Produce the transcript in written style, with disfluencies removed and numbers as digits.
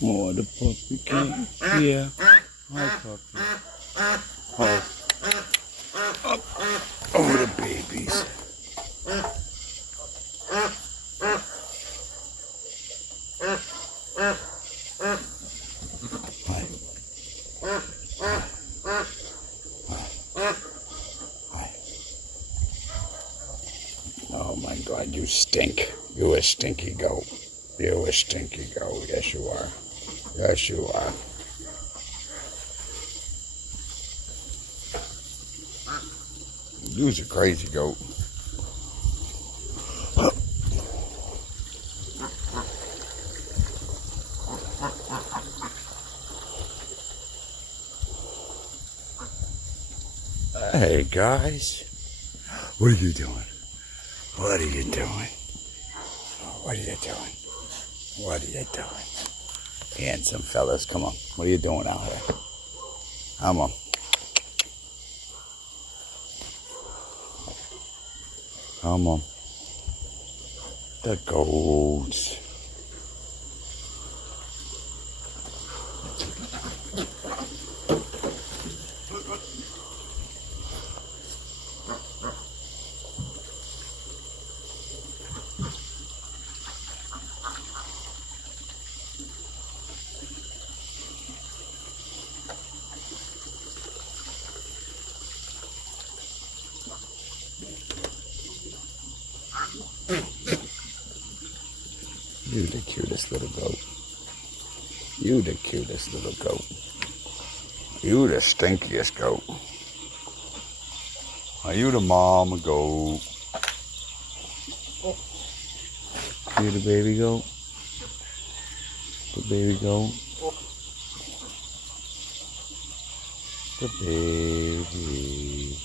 Oh, the puppy came. Yeah. Hi, puppy. Hi. Up. Oh, the babies. Hi. Hi. Oh my God, you stink. You a stinky goat. You a stinky goat. Yes, you are. Yes, you are. You's a crazy goat. Hey, guys. What are you doing? What are you doing? What are you doing? What are you doing? Handsome fellas, come on. What are you doing out here? Come on. Come on. The goats. You the cutest little goat. You the cutest little goat. You the stinkiest goat. Are you the mama goat? You the baby goat? The baby goat? The baby.